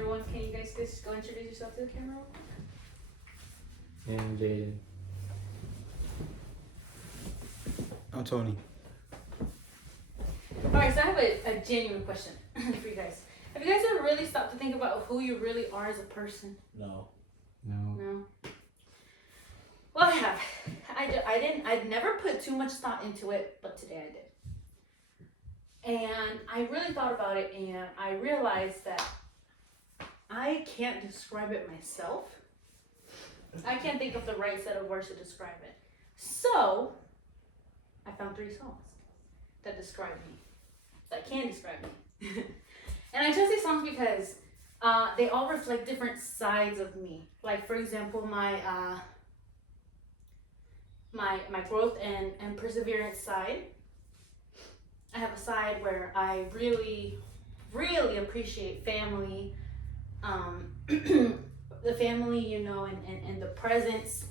everyone. Can you guys just go introduce yourself to the camera real quick? And Jaden. I'm Tony. Alright, so I have a genuine question for you guys. Have you guys ever really stopped to think about who you really are as a person? No. No? Well, I have. I'd never put too much thought into it, but today I did. And I really thought about it, and I realized that I can't describe it myself. I can't think of the right set of words to describe it. So, I found 3 songs that describe me. That can describe me. And I chose these songs because they all reflect different sides of me. Like, for example, my growth and perseverance side. I have a side where I really, really appreciate family, the family, you know, and the presence.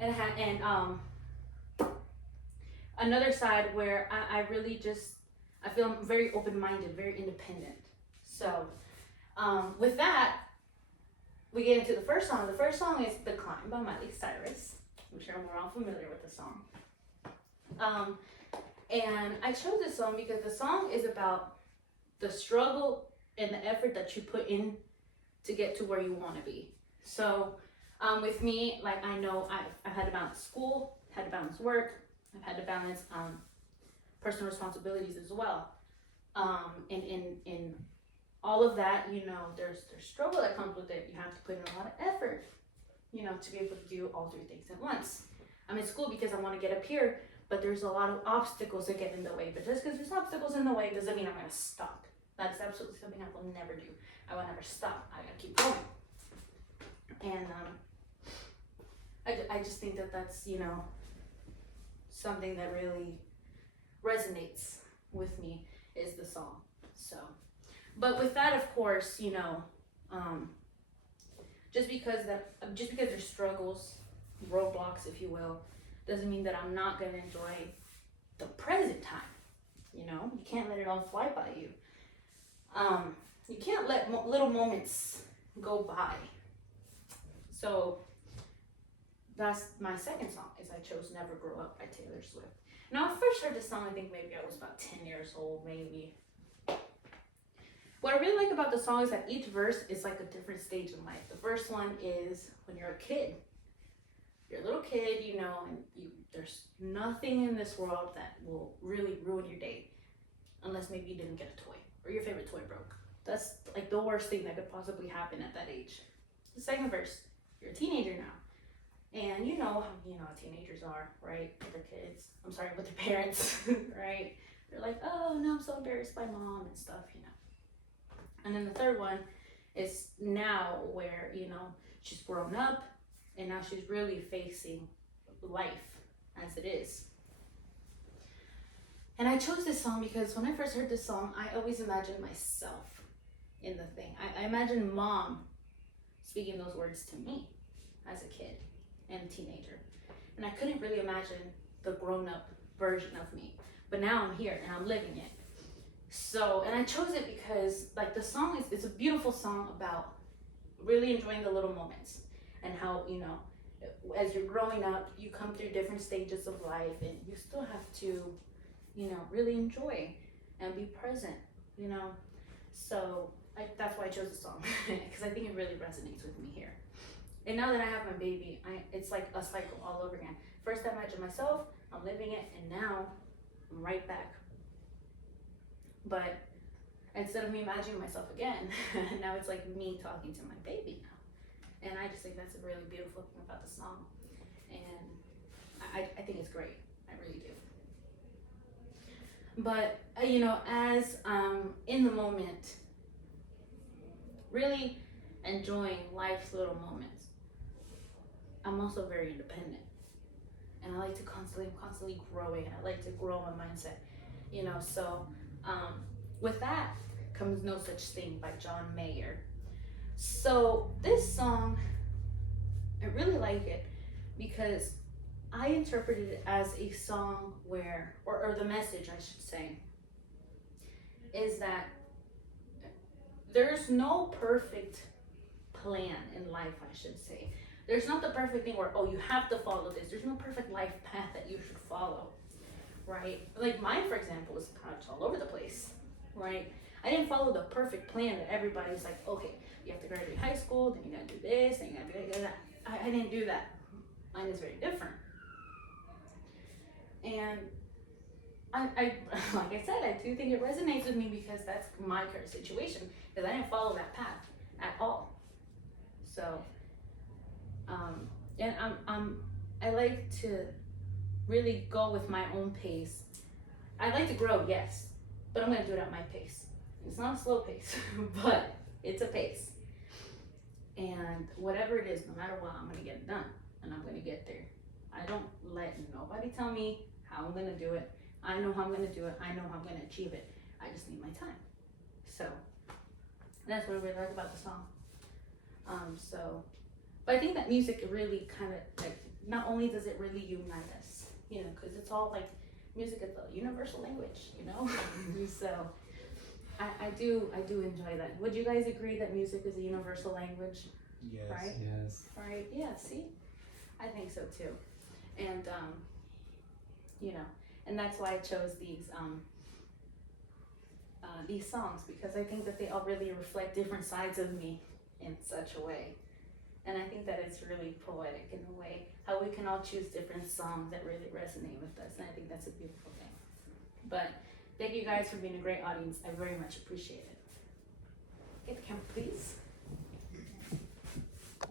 And another side where I really just, I feel very open-minded, very independent. So with that, we get into the first song. The first song is The Climb by Miley Cyrus. I'm sure we're all familiar with the song. And I chose this song because the song is about the struggle and the effort that you put in to get to where you want to be. So with me, like, I know I've had to balance school, had to balance work, I've had to balance personal responsibilities as well. In all of that, you know, there's struggle that comes with it. You have to put in a lot of effort, you know, to be able to do all 3 things at once. I'm in school because I want to get up here, but there's a lot of obstacles that get in the way. But just because there's obstacles in the way doesn't mean I'm going to stop. That is absolutely something I will never do. I will never stop. I gotta keep going. And I just think that that's, you know, something that really resonates with me is the song. So, but with that, of course, you know, just because there's struggles, roadblocks, if you will, doesn't mean that I'm not gonna enjoy the present time. You know, you can't let it all fly by you. You can't let little moments go by. So that's my second song, is I chose Never Grow Up by Taylor Swift. Now, I first heard this song, I think maybe I was about 10 years old, maybe. What I really like about the song is that each verse is like a different stage in life. The first one is when you're a kid. You're a little kid, you know, and there's nothing in this world that will really ruin your day. Unless maybe you didn't get a toy, or your favorite toy broke. That's like the worst thing that could possibly happen at that age. The second verse, you're a teenager now. And you know how teenagers are, right? With their kids. I'm sorry, with their parents, right? They're like, oh no, I'm so embarrassed by mom and stuff, you know. And then the third one is now where, you know, she's grown up and now she's really facing life as it is. And I chose this song because when I first heard this song, I always imagined myself in the thing. I imagined mom speaking those words to me as a kid and a teenager. And I couldn't really imagine the grown-up version of me. But now I'm here and I'm living it. So, and I chose it because, like, the song it's a beautiful song about really enjoying the little moments and how, you know, as you're growing up, you come through different stages of life and you still have to, you know, really enjoy and be present, you know. So that's why I chose the song, because I think it really resonates with me here. And now that I have my baby, it's like a cycle all over again. First I imagined myself, I'm living it, and now I'm right back. But instead of me imagining myself again, now it's like me talking to my baby now. And I just think that's a really beautiful thing about the song. And I think it's great. I really do. But, you know, as in the moment, really enjoying life's little moments, I'm also very independent. And I like to constantly growing. I like to grow my mindset, you know. So with that comes No Such Thing by John Mayer. So this song, I really like it because I interpreted it as a song where, or the message I should say, is that there's no perfect plan in life, I should say. There's not the perfect thing where, oh, you have to follow this. There's no perfect life path that you should follow, right? Like mine, for example, is kind of all over the place, right? I didn't follow the perfect plan that everybody's like, okay, you have to graduate high school, then you gotta do this, then you gotta do that. I didn't do that. Mine is very different. And I like I said, I do think it resonates with me because that's my current situation, because I didn't follow that path at all. So, and I like to really go with my own pace. I like to grow, yes, but I'm gonna do it at my pace. It's not a slow pace, but it's a pace. And whatever it is, no matter what, I'm gonna get it done, and I'm gonna get there. I don't let nobody tell me how I'm gonna do it. I know how I'm gonna do it. I know how I'm gonna achieve it. I just need my time. So that's what I really like about the song. But I think that music really kind of like, not only does it really unite us, you know, because it's all like music is a universal language, you know. So I do enjoy that. Would you guys agree that music is a universal language? Yes. Right? Yes. Right? Yeah. See, I think so too. And you know, and that's why I chose these songs, because I think that they all really reflect different sides of me in such a way. And I think that it's really poetic in a way, how we can all choose different songs that really resonate with us. And I think that's a beautiful thing. But thank you guys for being a great audience. I very much appreciate it. Get the camera, please.